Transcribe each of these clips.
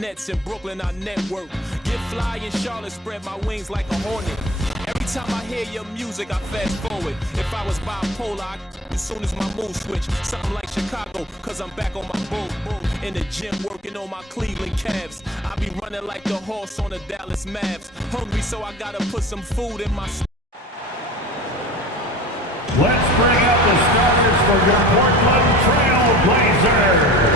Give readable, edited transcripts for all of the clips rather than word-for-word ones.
Nets in Brooklyn, I network. Get fly in Charlotte, spread my wings like a hornet. Every time I hear your music, I fast forward. If I was bipolar, as soon as my mood switch. Something like Chicago, cause I'm back on my bull. In the gym, working on my Cleveland Cavs. I be running like the horse on the Dallas Mavs. Hungry, so I gotta put some food in my. Let's bring out the starters for your Portland Trail Blazers.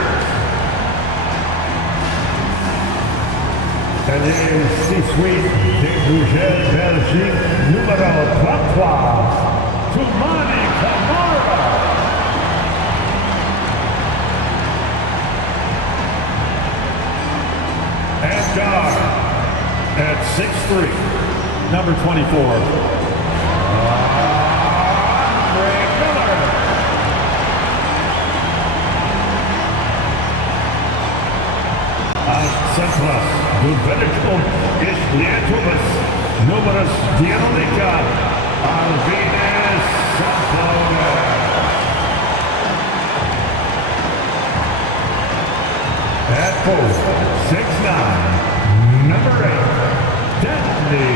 Elle est C-Suite des Bougets Belgique numéro 33, Toumani Camara. And guard at 6'3", number 24. Centras, Dubenico, Islietubas, Numerus, Dianica, Alvines, Sampona. At 4'6'9", number 8, Deadly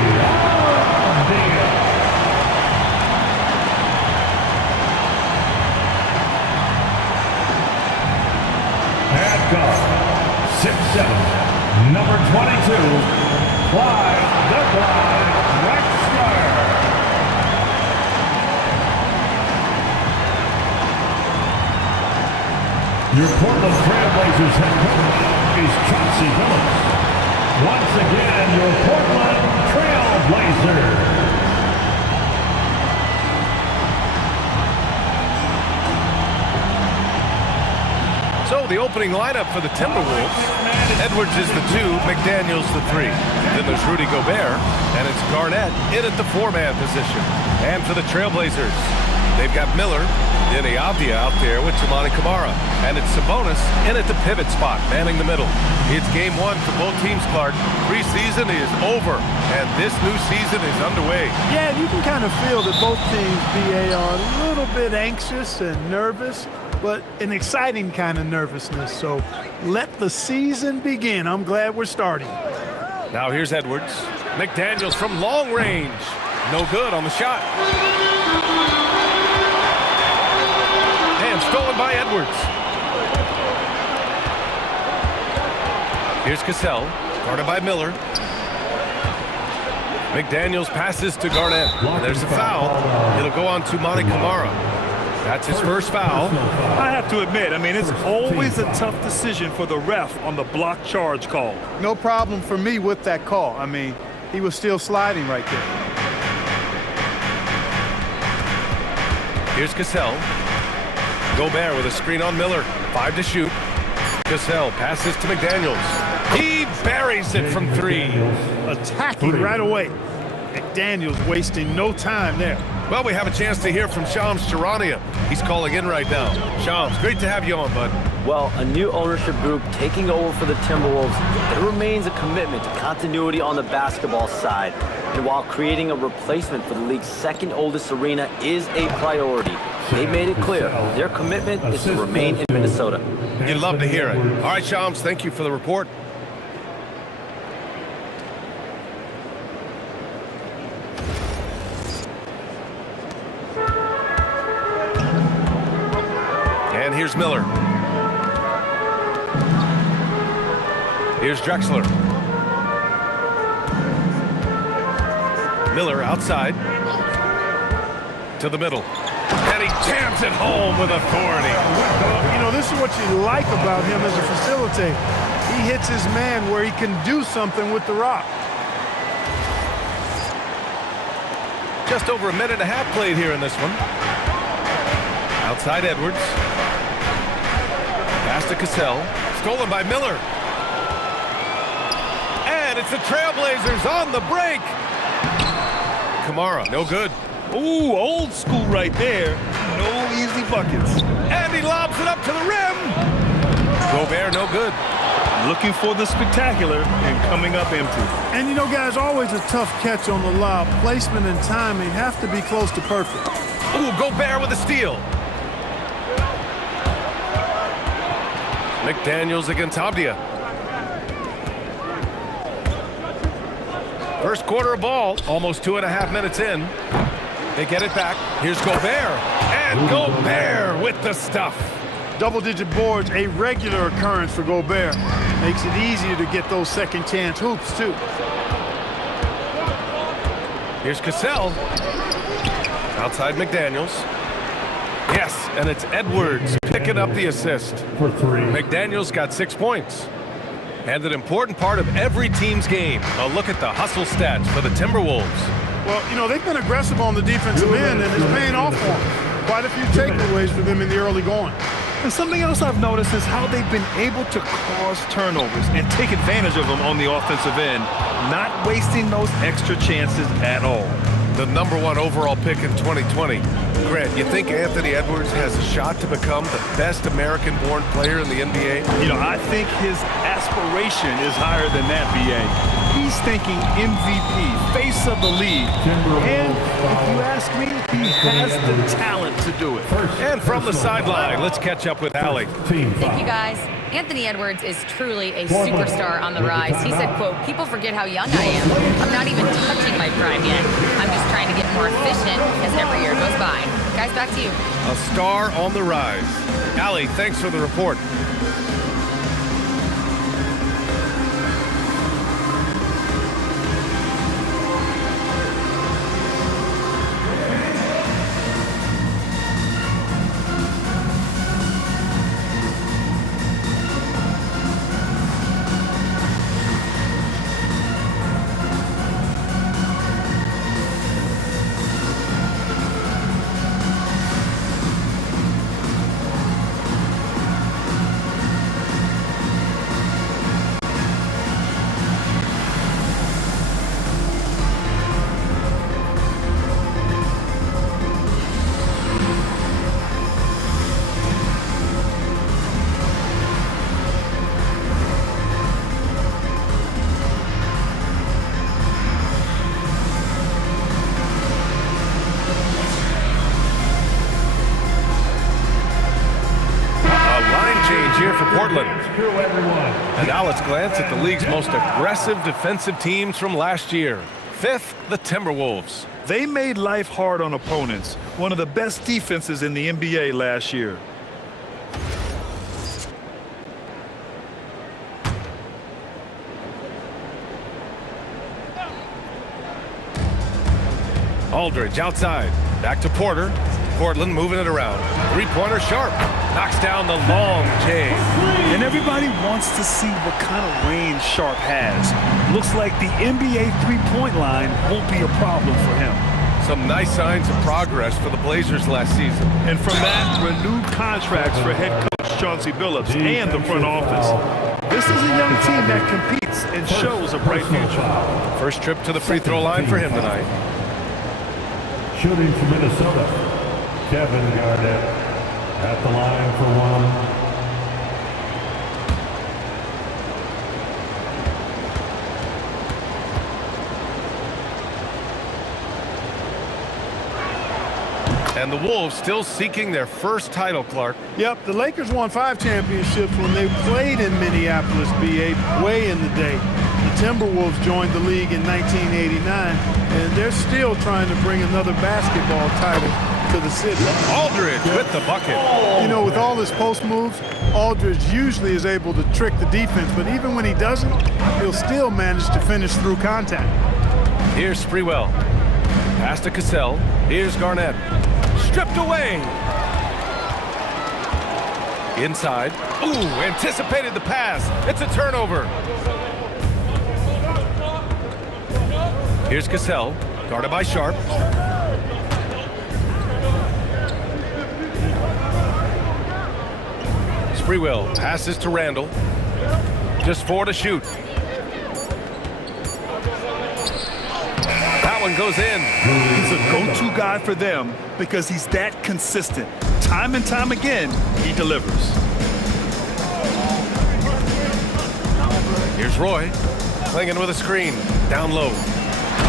Alvines. At guard, 6'7", number 22, Clyde the Glide Drexler. Your Portland Trailblazers head coach is Chauncey Billups. Once again, your Portland Trailblazers. So the opening lineup for the Timberwolves. Edwards is the 2, McDaniels the 3. Then there's Rudy Gobert, and it's Garnett in at the 4-man position. And for the Trailblazers, they've got Miller, Denny Avdia out there with Toumani Camara. And it's Sabonis in at the pivot spot, manning the middle. It's game 1 for both teams, Clark. Preseason is over, and this new season is underway. Yeah, you can kind of feel that both teams, BA, are a little bit anxious and nervous, but an exciting kind of nervousness. So let the season begin. I'm glad we're starting. Now here's Edwards. McDaniels from long range. No good on the shot. And stolen by Edwards. Here's Cassell, guarded by Miller. McDaniels passes to Garnett. And there's a foul. It'll go on to Toumani Camara. That's his first foul. I have to admit, I mean, it's always a tough decision for the ref on the block charge call. No problem for me with that call. I mean, he was still sliding right there. Here's Cassell. Gobert with a screen on Miller. 5 to shoot. Cassell passes to McDaniels. He buries it from 3. Attacking right away. McDaniels wasting no time there. Well, we have a chance to hear from Shams Charania. He's calling in right now. Shams, great to have you on, bud. Well, a new ownership group taking over for the Timberwolves. There remains a commitment to continuity on the basketball side. And while creating a replacement for the league's second oldest arena is a priority, they made it clear their commitment is to remain in Minnesota. You'd love to hear it. All right, Shams, thank you for the report. And here's Miller. Here's Drexler. Miller outside to the middle. And he jams it home with authority. You know, this is what you like about him as a facilitator. He hits his man where he can do something with the rock. Just over a minute and a half played here in this one. Outside Edwards. Pass to Cassell. Stolen by Miller. And it's the Trailblazers on the break. Camara, no good. Ooh, old school right there. No easy buckets. And he lobs it up to the rim. Gobert, no good. Looking for the spectacular and coming up empty. And you know, guys, always a tough catch on the lob. Placement and timing have to be close to perfect. Ooh, Gobert with a steal. McDaniels against Avdia. First quarter of ball, almost 2.5 minutes in. They get it back. Here's Gobert. And Gobert with the stuff. Double-digit boards, a regular occurrence for Gobert. Makes it easier to get those second-chance hoops, too. Here's Cassell. Outside McDaniels. Yes, and it's Edwards picking up the assist. For 3. McDaniels got 6 points. And an important part of every team's game. A look at the hustle stats for the Timberwolves. Well, you know, they've been aggressive on the defensive end, and it's paying off for them. Quite a few takeaways for them in the early going. And something else I've noticed is how they've been able to cause turnovers and take advantage of them on the offensive end, not wasting those extra chances at all. The #1 overall pick in 2020. Grant, you think Anthony Edwards has a shot to become the best American-born player in the NBA? You know, I think his aspiration is higher than that, B.A. He's thinking MVP, face of the league. And if you ask me, he has the talent to do it. And from the sideline, let's catch up with Allie. Thank you, guys. Anthony Edwards is truly a superstar on the rise. He said, quote, "People forget how young I am. I'm not even touching my prime yet. I'm just trying to get more efficient as every year goes by." Guys, back to you. A star on the rise. Allie, thanks for the report. Here for Portland. And now let's glance at the league's most aggressive defensive teams from last year. 5th, the Timberwolves. They made life hard on opponents. One of the best defenses in the NBA last year. Aldridge outside. Back to Porter. Portland moving it around. Three-pointer Sharp. Knocks down the long J. And everybody wants to see what kind of range Sharp has. Looks like the NBA three-point line won't be a problem for him. Some nice signs of progress for the Blazers last season. And from that, renewed contracts for head coach Chauncey Billups and the front office. This is a young team that competes and shows a bright future. First trip to the free throw line for him tonight. Shooting for Minnesota, Kevin Garnett at the line for one. And the Wolves still seeking their first title, Clark. Yep, the Lakers won 5 championships when they played in Minneapolis, BA, way in the day. The Timberwolves joined the league in 1989, and they're still trying to bring another basketball title to the city. Aldridge with the bucket. You know, with all his post moves, Aldridge usually is able to trick the defense, but even when he doesn't, he'll still manage to finish through contact. Here's Sprewell. Pass to Cassell. Here's Garnett. Stripped away. Inside. Ooh, anticipated the pass. It's a turnover. Here's Cassell, guarded by Sharp. Sprewell passes to Randall. Just 4 to shoot. That one goes in. He's a go-to guy for them because he's that consistent. Time and time again, he delivers. Here's Roy, clinging with a screen, down low.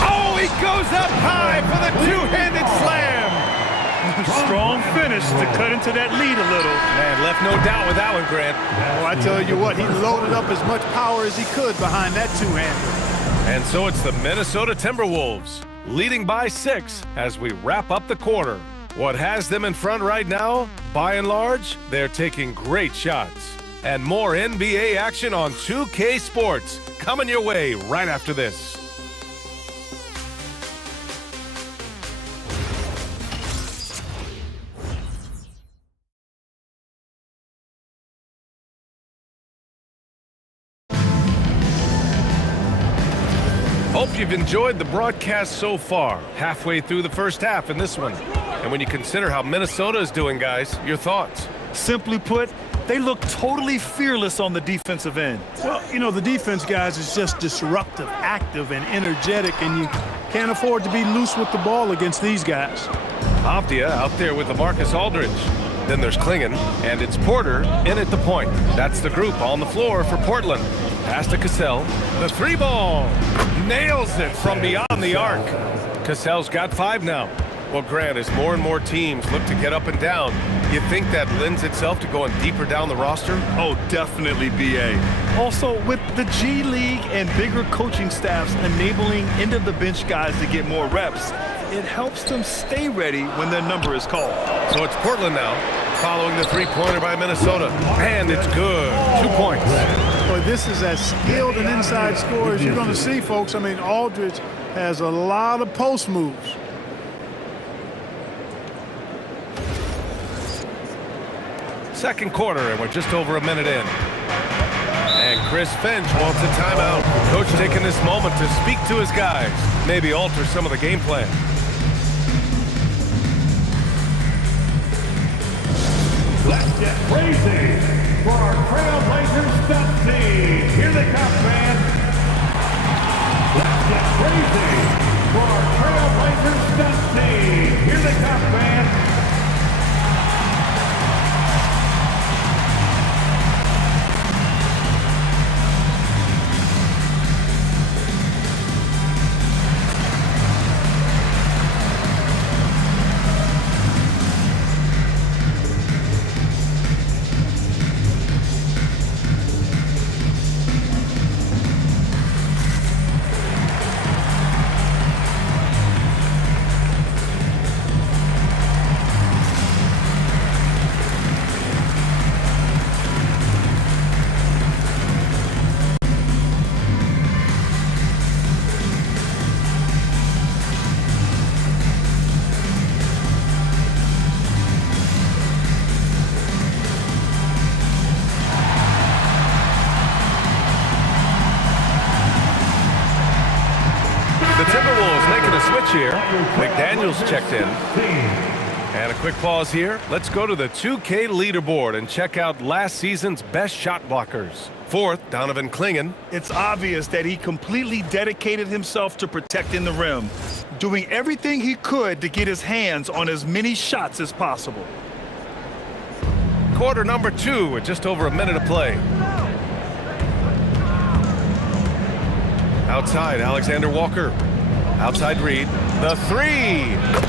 Oh, he goes up high for the two-handed slam. Strong finish to cut into that lead a little. Man, left no doubt with that one, Grant. Well, I tell you what, he loaded up as much power as he could behind that two-hander. And so it's the Minnesota Timberwolves, leading by 6 as we wrap up the quarter. What has them in front right now? By and large, they're taking great shots. And more NBA action on 2K Sports coming your way right after this. Hope you've enjoyed the broadcast so far. Halfway through the first half in this one. And when you consider how Minnesota is doing, guys, your thoughts? Simply put, they look totally fearless on the defensive end. Well, you know, the defense, guys, is just disruptive, active, and energetic, and you can't afford to be loose with the ball against these guys. Avdia out there with LaMarcus Aldridge. Then there's Klingon, and it's Porter in at the point. That's the group on the floor for Portland. Pass to Cassell. The 3 ball. Nails it from beyond the arc. Cassell's got 5 now. Well, Grant, as more and more teams look to get up and down, you think that lends itself to going deeper down the roster? Oh, definitely, B.A. Also, with the G League and bigger coaching staffs enabling end-of-the-bench guys to get more reps, it helps them stay ready when their number is called. So it's Portland now, following the 3-pointer by Minnesota. And it's good. 2 points. Boy, this is as skilled an inside scorer as you're going to see, folks. I mean, Aldridge has a lot of post moves. Second quarter, and we're just over a minute in. And Chris Finch wants a timeout. Coach taking this moment to speak to his guys, maybe alter some of the game plan. Let's get crazy for our Trailblazers stunt team. Here they come, fans. Let's get crazy for our Trailblazers stunt team. Here they come, fans. The Timberwolves making a switch here. McDaniels checked in. And a quick pause here. Let's go to the 2K leaderboard and check out last season's best shot blockers. 4th, Donovan Klingon. It's obvious that he completely dedicated himself to protecting the rim, doing everything he could to get his hands on as many shots as possible. Quarter number 2 with just over a minute of play. Outside, Alexander Walker. Outside Reed. The 3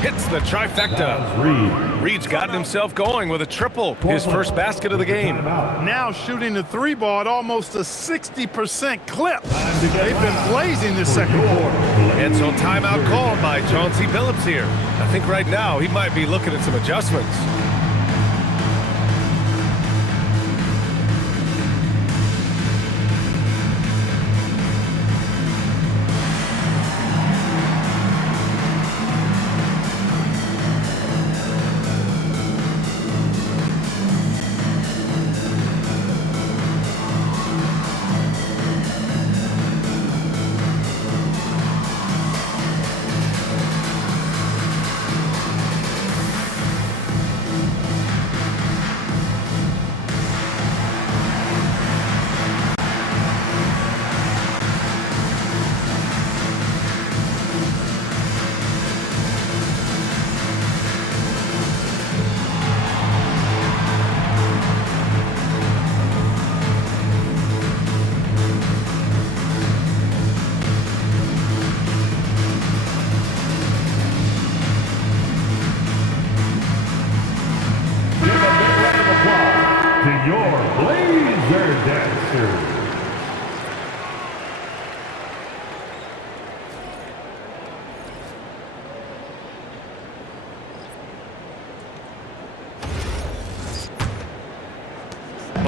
hits the trifecta. Reed's gotten himself going with a triple. His first basket of the game. Now shooting the 3 ball at almost a 60% clip. They've been blazing this second quarter. And so timeout called by Chauncey Billups here. I think right now he might be looking at some adjustments.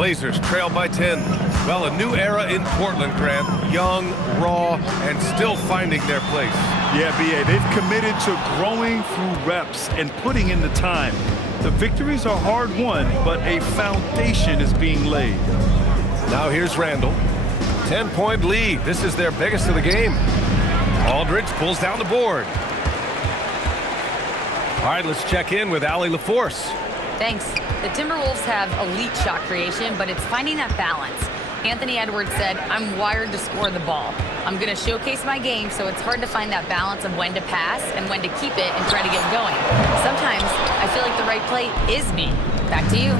Blazers trail by 10. Well, a new era in Portland, Grant. Young, raw, and still finding their place. Yeah, B.A., they've committed to growing through reps and putting in the time. The victories are hard won, but a foundation is being laid. Now here's Randall. 10-point lead. This is their biggest of the game. Aldridge pulls down the board. All right, let's check in with Allie LaForce. Thanks. The Timberwolves have elite shot creation, but it's finding that balance. Anthony Edwards said, "I'm wired to score the ball. I'm going to showcase my game, so it's hard to find that balance of when to pass and when to keep it and try to get going. Sometimes I feel like the right play is me." Back to you.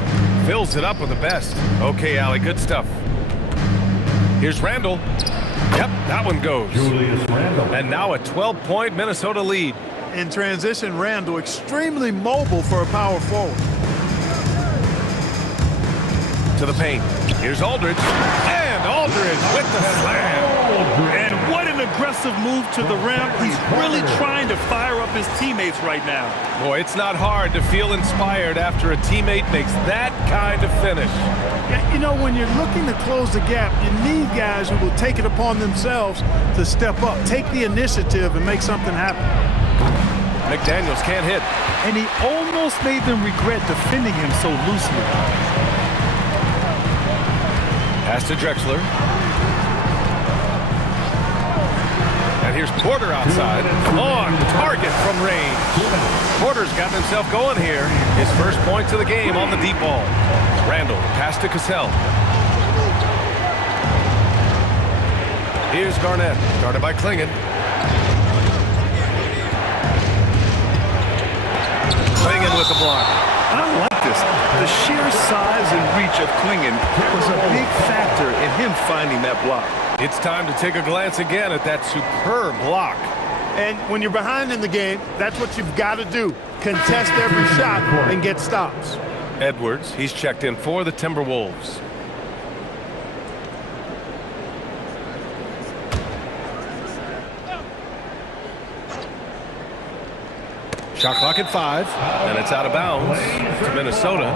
Fills it up with the best. Okay, Allie, good stuff. Here's Randall. Yep, that one goes. Julius Randle. And now a 12-point Minnesota lead. In transition, Randall extremely mobile for a power forward. To the paint. Here's Aldridge. And Aldridge with the slam. And what an aggressive move to the rim. He's really trying to fire up his teammates right now. Boy, it's not hard to feel inspired after a teammate makes that kind of finish. Yeah, you know, when you're looking to close the gap, you need guys who will take it upon themselves to step up, take the initiative, and make something happen. McDaniels can't hit. And he almost made them regret defending him so loosely. Pass to Drexler. And here's Porter outside. On target from range. Porter's gotten himself going here. His first points of the game on the deep ball. Randall, pass to Cassell. Here's Garnett, guarded by Klingon. Klingon with the block. I like this. The sheer size and reach of Klingon was a big factor in him finding that block. It's time to take a glance again at that superb block. And when you're behind in the game, that's what you've got to do. Contest every shot and get stops. Edwards, he's checked in for the Timberwolves. Shot clock at 5, and it's out of bounds to Minnesota.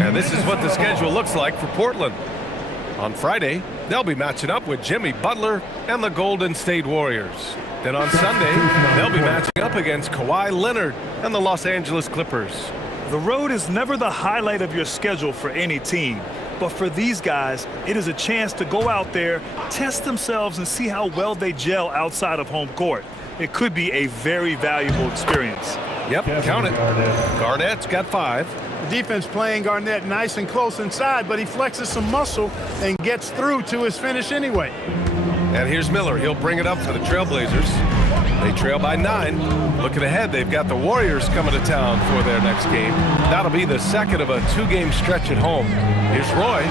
And this is what the schedule looks like for Portland. On Friday, they'll be matching up with Jimmy Butler and the Golden State Warriors. Then on Sunday, they'll be matching up against Kawhi Leonard and the Los Angeles Clippers. The road is never the highlight of your schedule for any team. But for these guys, it is a chance to go out there, test themselves, and see how well they gel outside of home court. It could be a very valuable experience. Yep, count it. Garnett's got 5. The defense playing Garnett nice and close inside, but he flexes some muscle and gets through to his finish anyway. And here's Miller. He'll bring it up for the Trailblazers. They trail by 9. Looking ahead, they've got the Warriors coming to town for their next game. That'll be the second of a 2-game stretch at home. Here's Roy.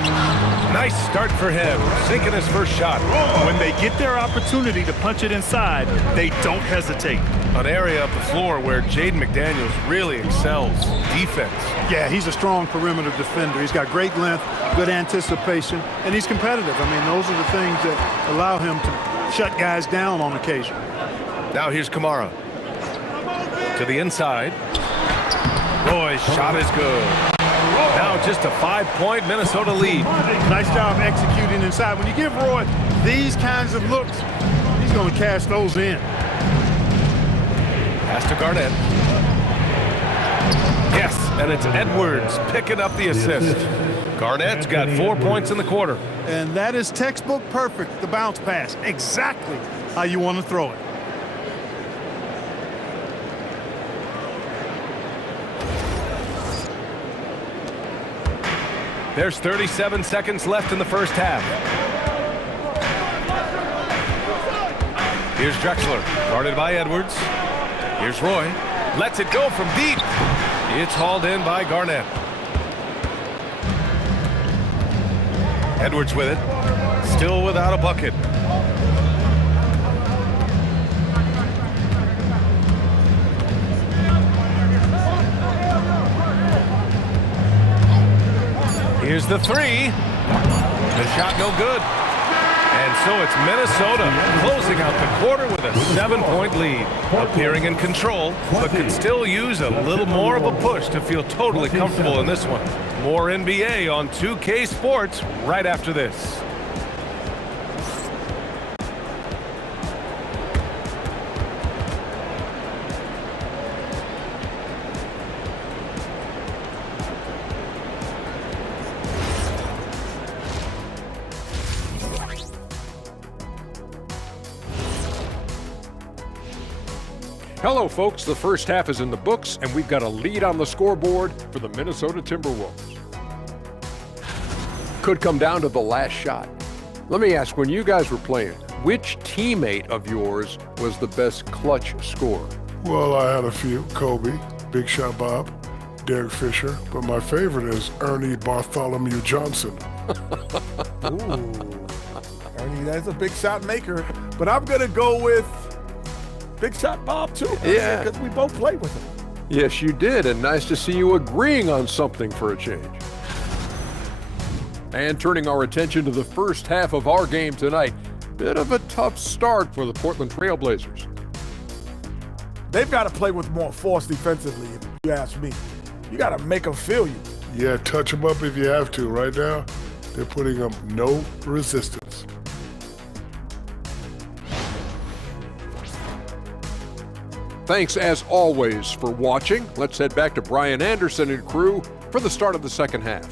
Nice start for him, sinking his first shot. When they get their opportunity to punch it inside, they don't hesitate. An area of the floor where Jaden McDaniels really excels. Defense. Yeah, he's a strong perimeter defender. He's got great length, good anticipation, and he's competitive. I mean, those are the things that allow him to shut guys down on occasion. Now here's Kamara. To the inside. Roy's shot is good. Now just a 5-point Minnesota lead. Nice job executing inside. When you give Roy these kinds of looks, he's going to cash those in. Pass to Garnett. Yes, and it's Edwards picking up the assist. Garnett's got 4 points in the quarter. And that is textbook perfect, the bounce pass. Exactly how you want to throw it. There's 37 seconds left in the first half. Here's Drexler, guarded by Edwards. Here's Roy. Lets it go from deep. It's hauled in by Garnett. Edwards with it. Still without a bucket. Here's the 3. The shot no good. And And so it's Minnesota closing out the quarter with a 7-point lead. Appearing in control, but could still use a little more of a push to feel totally comfortable in this one. More NBA on 2K Sports right after this. Hello, folks. The first half is in the books, and we've got a lead on the scoreboard for the Minnesota Timberwolves. Could come down to the last shot. Let me ask, when you guys were playing, which teammate of yours was the best clutch scorer? Well, I had a few. Kobe, Big Shot Bob, Derek Fisher, but my favorite is Ernie Bartholomew Johnson. Ooh, Ernie, that's a big shot maker. But I'm going to go with Big Shot Bob, too. Yeah. Because we both played with him. Yes, you did, and nice to see you agreeing on something for a change. And turning our attention to the first half of our game tonight, bit of a tough start for the Portland Trail Blazers. They've got to play with more force defensively, if you ask me. You got to make them feel you. Yeah, touch them up if you have to. Right now, they're putting up no resistance. Thanks, as always, for watching. Let's head back to Brian Anderson and crew for the start of the second half.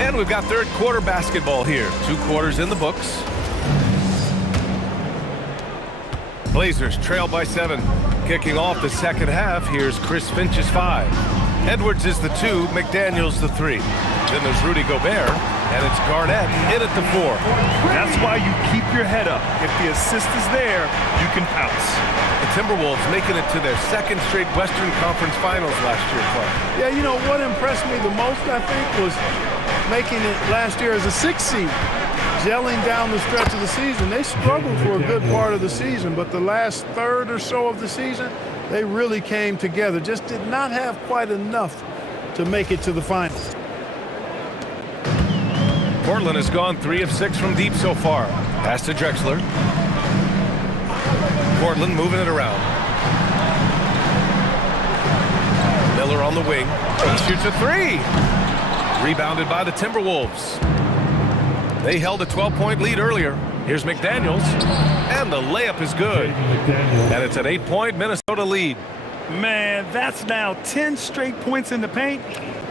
And we've got third quarter basketball here. 2 quarters in the books. Blazers trail by 7. Kicking off the second half, here's Chris Finch's 5. Edwards is the 2, McDaniels the 3. Then there's Rudy Gobert, and it's Garnett in at the 4. That's why you keep your head up. If the assist is there, you can pounce. The Timberwolves making it to their second straight Western Conference Finals last year, Clark. Yeah, you know, what impressed me the most, I think, was making it last year as a 6th seed. Gelling down the stretch of the season. They struggled for a good part of the season, but the last third or so of the season, they really came together. Just did not have quite enough to make it to the finals. Portland has gone 3 of 6 from deep so far. Pass to Drexler. Portland moving it around. Miller on the wing. He shoots a 3. Rebounded by the Timberwolves. They held a 12-point lead earlier. Here's McDaniels, and the layup is good. And it's an 8-point Minnesota lead. Man, that's now 10 straight points in the paint.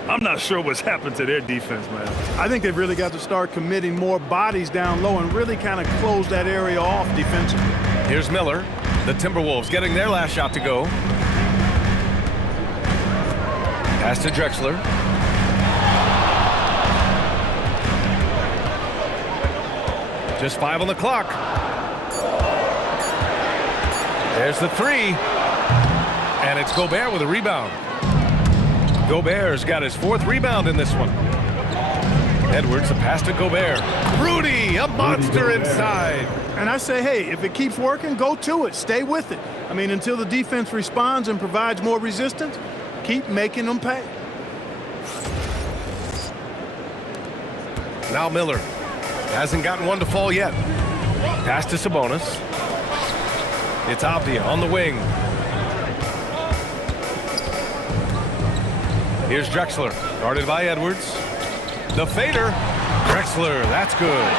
I'm not sure what's happened to their defense, man. I think they've really got to start committing more bodies down low and really kind of close that area off defensively. Here's Miller. The Timberwolves getting their last shot to go. Pass to Drexler. Just 5 on the clock. There's the 3. And it's Gobert with a rebound. Gobert's got his 4th rebound in this one. Edwards, a pass to Gobert. Rudy, a monster inside. And I say, hey, if it keeps working, go to it. Stay with it. I mean, until the defense responds and provides more resistance, keep making them pay. Now Miller. Hasn't gotten one to fall yet. Pass to Sabonis. It's Avdia on the wing. Here's Drexler, guarded by Edwards. The fader. Drexler, that's good.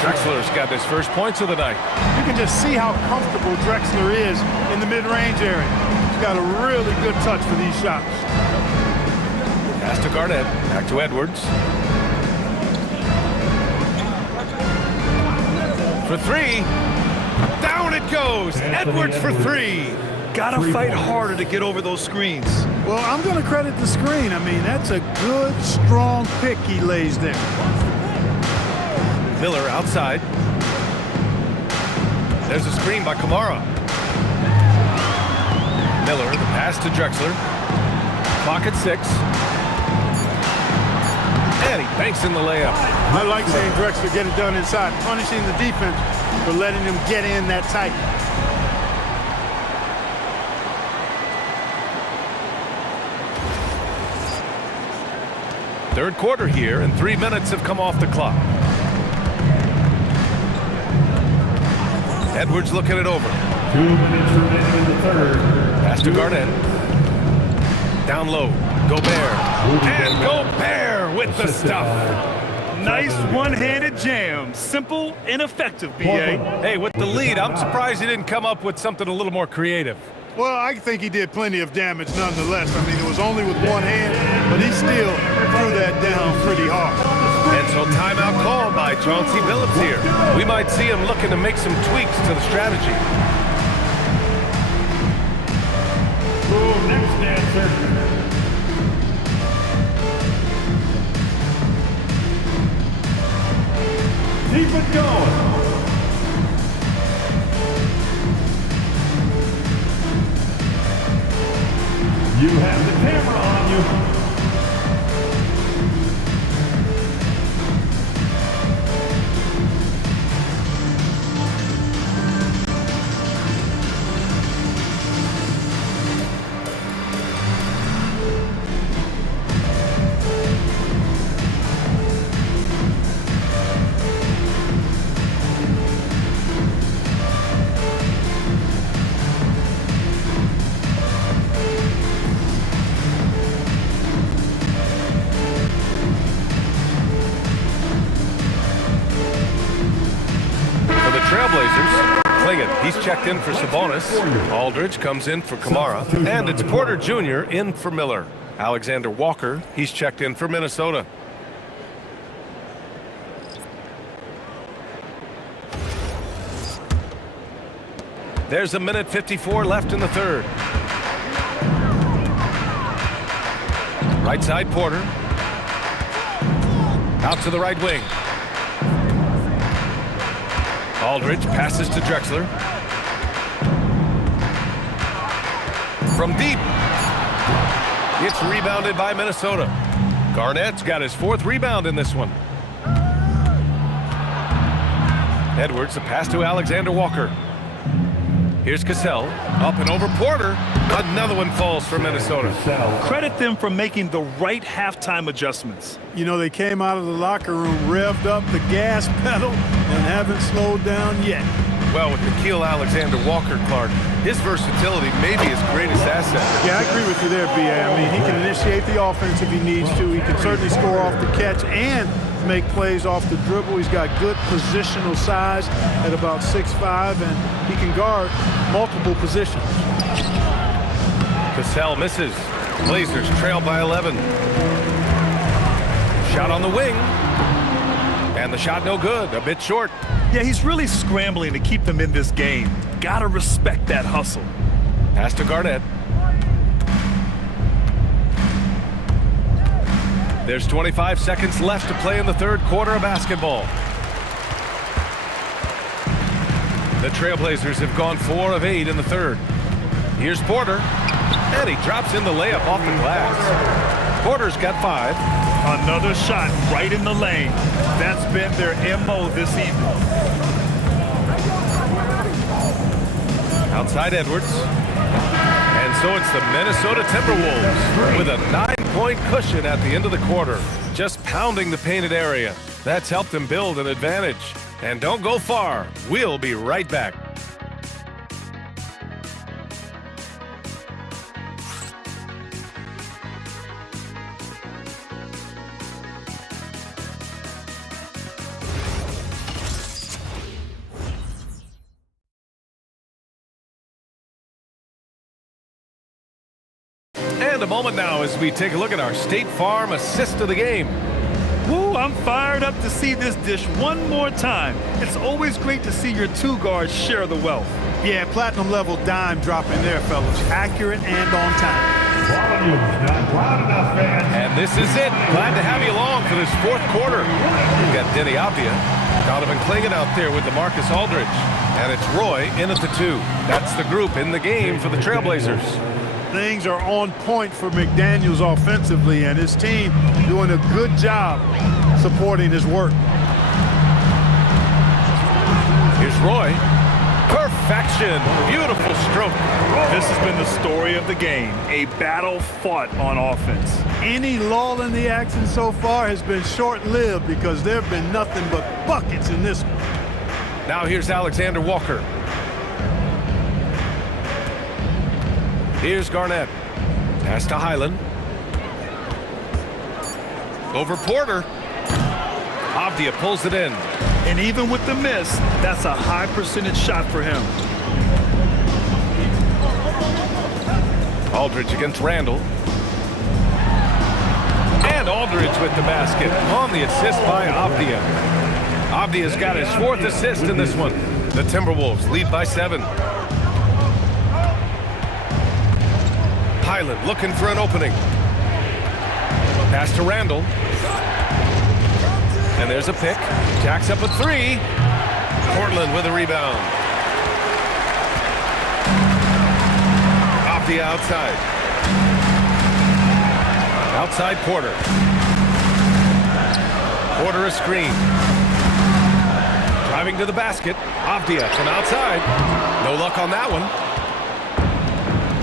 Drexler's got his first points of the night. You can just see how comfortable Drexler is in the mid-range area. He's got a really good touch for these shots. Pass to Garnett, back to Edwards. For 3. Down it goes. Edwards for 3. Gotta fight harder to get over those screens. Well, I'm going to credit the screen. I mean, that's a good, strong pick he lays there. Miller outside. There's a screen by Kamara. Miller, the pass to Drexler. Clock at 6. And he banks in the layup. I like seeing Drexler get it done inside, punishing the defense for letting them get in that tight. Third quarter here, and 3 minutes have come off the clock. Edwards looking it over. 2 minutes remaining in the third. Pass to Garnett. Down low. Gobert. And Gobert with the stuff. Nice one-handed jam. Simple and effective, B.A. Hey, with the lead, I'm surprised he didn't come up with something a little more creative. Well, I think he did plenty of damage nonetheless. I mean, it was only with one hand, but he still threw that down pretty hard. And so timeout called by Chauncey Billups here. We might see him looking to make some tweaks to the strategy. Next dancer. Keep it going. You have the camera on you. He's checked in for Sabonis. Aldridge comes in for Kamara. And it's Porter Jr. in for Miller. Alexander Walker, he's checked in for Minnesota. There's a minute 54 left in the third. Right side, Porter. Out to the right wing. Aldridge passes to Drexler. From deep. It's rebounded by Minnesota. Garnett's got his 4th rebound in this one. Edwards, a pass to Alexander Walker. Here's Cassell. Up and over Porter. Another one falls for Minnesota. Credit them for making the right halftime adjustments. You know, they came out of the locker room, revved up the gas pedal, and haven't slowed down yet. Well, with Nickeil Alexander-Walker, Clark, his versatility may be his greatest asset. Yeah, I agree with you there, B.A. I mean, he can initiate the offense if he needs to. He can certainly score off the catch and make plays off the dribble. He's got good positional size at about 6'5", and he can guard multiple positions. Cassell misses. Blazers trail by 11. Shot on the wing. And the shot no good, a bit short. Yeah, he's really scrambling to keep them in this game. Gotta respect that hustle. Pass to Garnett. There's 25 seconds left to play in the third quarter of basketball. The Trailblazers have gone 4 of 8 in the third. Here's Porter. And he drops in the layup off the glass. Porter's got 5. Another shot right in the lane. That's been their MO this evening. Outside Edwards. And so it's the Minnesota Timberwolves with a 9-point cushion at the end of the quarter. Just pounding the painted area. That's helped them build an advantage. And don't go far. We'll be right back. And a moment now as we take a look at our State Farm assist of the game. Woo, I'm fired up to see this dish one more time. It's always great to see your 2 guards share the wealth. Yeah, platinum level dime dropping there, fellas. Accurate and on time. Not loud enough, fans. And this is it. Glad to have you along for this 4th quarter. We've got Denny Avdia, Donovan Clingan out there with DeMarcus Aldridge. And it's Roy in at the 2. That's the group in the game for the Trailblazers. Things are on point for McDaniels offensively, and his team doing a good job supporting his work. Here's Roy. Perfection. Beautiful stroke. This has been the story of the game. A battle fought on offense. Any lull in the action so far has been short-lived because there have been nothing but buckets in this one. Now here's Alexander Walker. Here's Garnett. Pass to Highland. Over Porter. Avdia pulls it in. And even with the miss, that's a high percentage shot for him. Aldridge against Randall. And Aldridge with the basket on the assist by Avdia. Avdia's got his 4th assist in this one. The Timberwolves lead by 7. Highland looking for an opening. Pass to Randall. And there's a pick. Jacks up a 3. Portland with a rebound. Avdia outside. Outside Porter. Porter a screen. Driving to the basket. Avdia from outside. No luck on that one.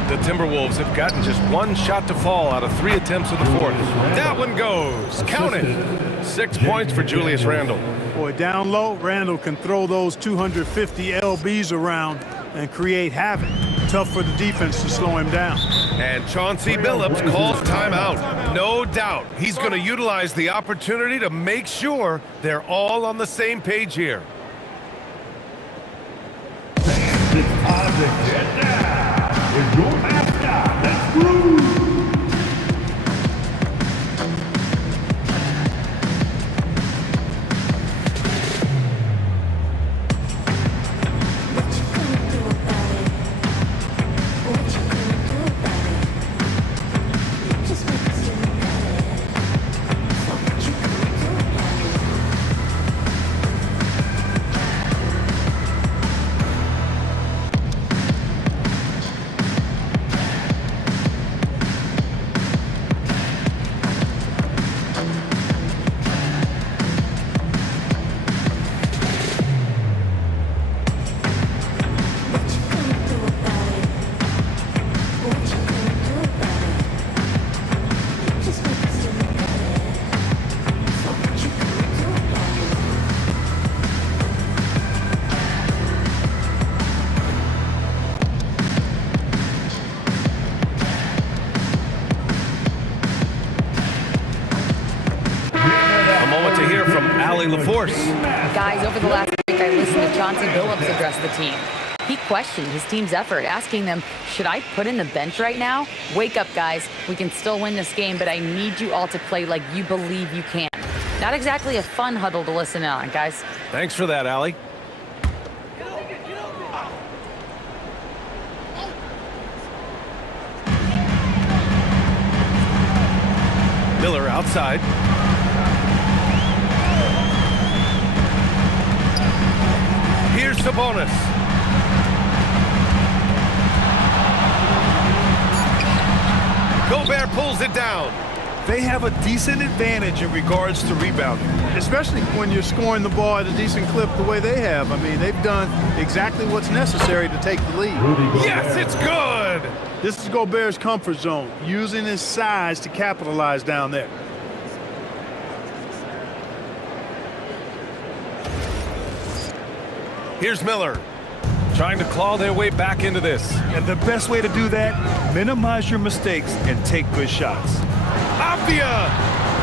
The Timberwolves have gotten just 1 shot to fall out of 3 attempts in the 4th. That one goes. Count it. 6 points for Julius Randle. Boy, down low, Randall can throw those 250 LBs around and create havoc. Tough for the defense to slow him down. And Chauncey Billups calls timeout. No doubt he's going to utilize the opportunity to make sure they're all on the same page here. It's time to get down with your mascot, that's Blue. LaForce. Guys, over the last week, I listened to Chauncey Billups address the team. He questioned his team's effort, asking them, should I put in the bench right now? Wake up, guys. We can still win this game, but I need you all to play like you believe you can. Not exactly a fun huddle to listen in on, guys. Thanks for that, Allie. Miller outside. Here's Sabonis. Gobert pulls it down. They have a decent advantage in regards to rebounding. Especially when you're scoring the ball at a decent clip the way they have. I mean, they've done exactly what's necessary to take the lead. Yes, it's good! This is Gobert's comfort zone, using his size to capitalize down there. Here's Miller, trying to claw their way back into this. And the best way to do that, minimize your mistakes and take good shots. Avdia!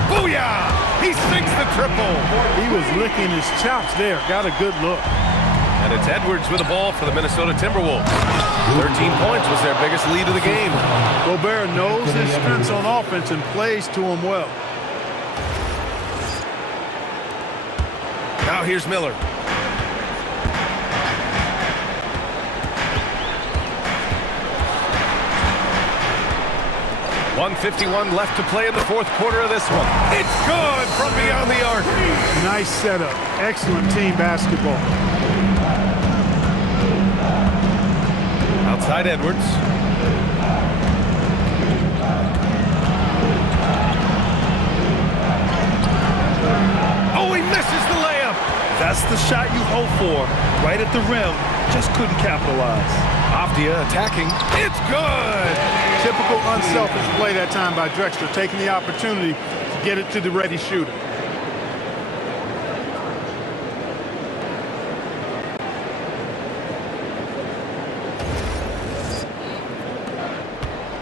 Booyah! He sinks the triple. He was licking his chops there. Got a good look. And it's Edwards with the ball for the Minnesota Timberwolves. 13 points was their biggest lead of the game. Gobert knows his strengths on offense and plays to him well. Now here's Miller. .151 left to play in the fourth quarter of this one. It's good from beyond the arc. Nice setup. Excellent team basketball. Outside Edwards. Oh, he misses the layup. That's the shot you hope for, right at the rim. Just couldn't capitalize. Avdia attacking. It's good! Typical unselfish play that time by Drexler, taking the opportunity to get it to the ready shooter.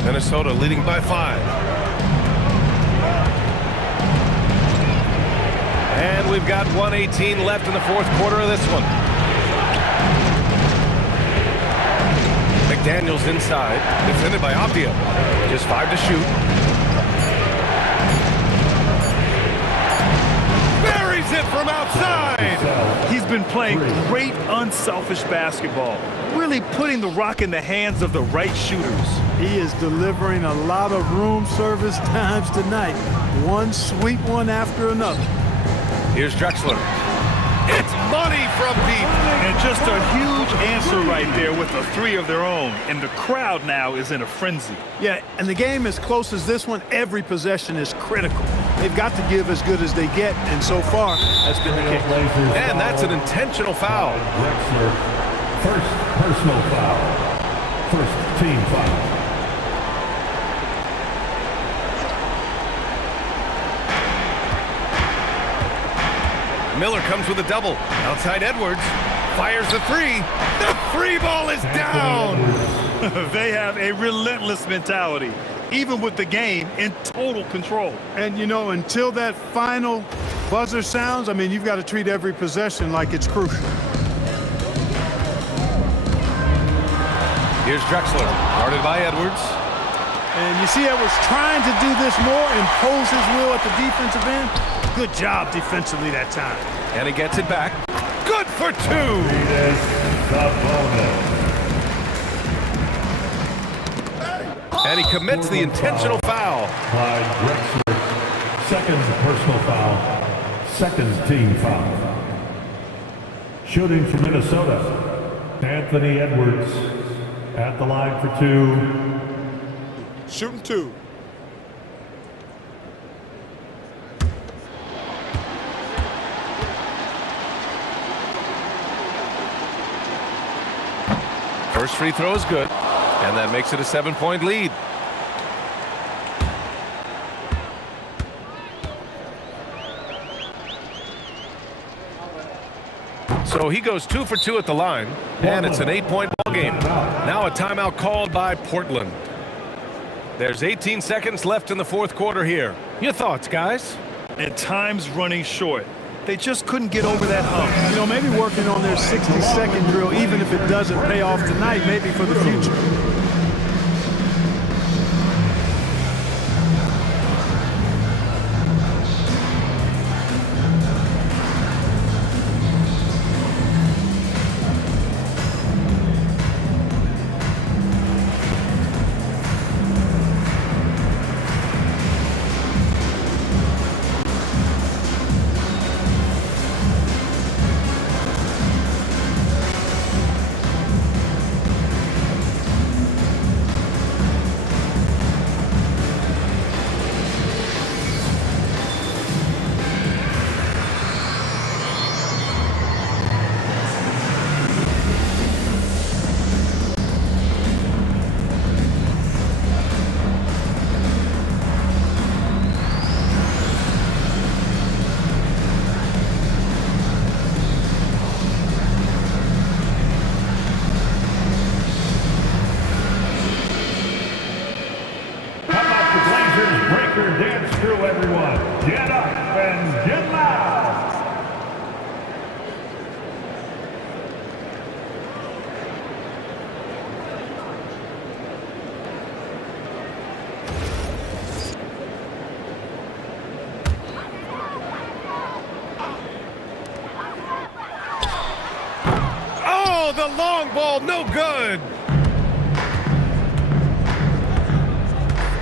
Minnesota leading by 5. And we've got 1:18 left in the fourth quarter of this one. McDaniels inside, defended by Avdia. Just 5 to shoot. Buries it from outside! He's been playing great unselfish basketball, really putting the rock in the hands of the right shooters. He is delivering a lot of room service times tonight. One sweet one after another. Here's Drexler. It's money from deep. And just a huge answer right there with a 3 of their own. And the crowd now is in a frenzy. Yeah, and the game as close as this one, every possession is critical. They've got to give as good as they get, and so far, that's been the case. And that's an intentional foul. Drexler, first personal foul. First team foul. Miller comes with a double. Outside Edwards. Fires the 3. The 3 ball is down. They have a relentless mentality, even with the game in total control. And, you know, until that final buzzer sounds, I mean, you've got to treat every possession like it's crucial. Here's Drexler. Guarded by Edwards. And you see Edwards trying to do this more, impose his will at the defensive end. Good job defensively that time. And he gets it back. Good for 2. And he commits the intentional foul. By Drexler. Second personal foul. Second team foul. Shooting for Minnesota. Anthony Edwards at the line for 2. Shooting 2. First free throw is good, and that makes it a 7-point lead. So he goes 2 for 2 at the line, and it's an 8-point ball game. Now a timeout called by Portland. There's 18 seconds left in the fourth quarter here. Your thoughts, guys? And time's running short. They just couldn't get over that hump. You know, maybe working on their 60-second drill, even if it doesn't pay off tonight, maybe for the future. Dance crew, everyone. Get up and get loud. Oh, the long ball, no good.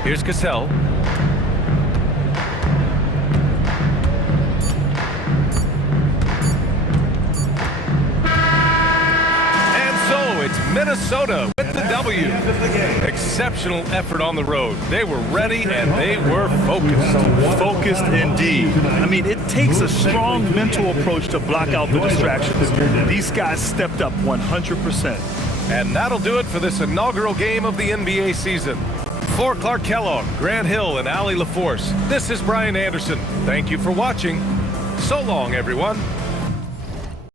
Here's Cassell. it's Minnesota with the W. Exceptional effort on the road. They were ready and they were focused. Focused indeed. I mean, it takes a strong mental approach to block out the distractions. These guys stepped up 100%. And that'll do it for this inaugural game of the NBA season. For Clark Kellogg, Grant Hill, and Allie LaForce, this is Brian Anderson. Thank you for watching. So long, everyone.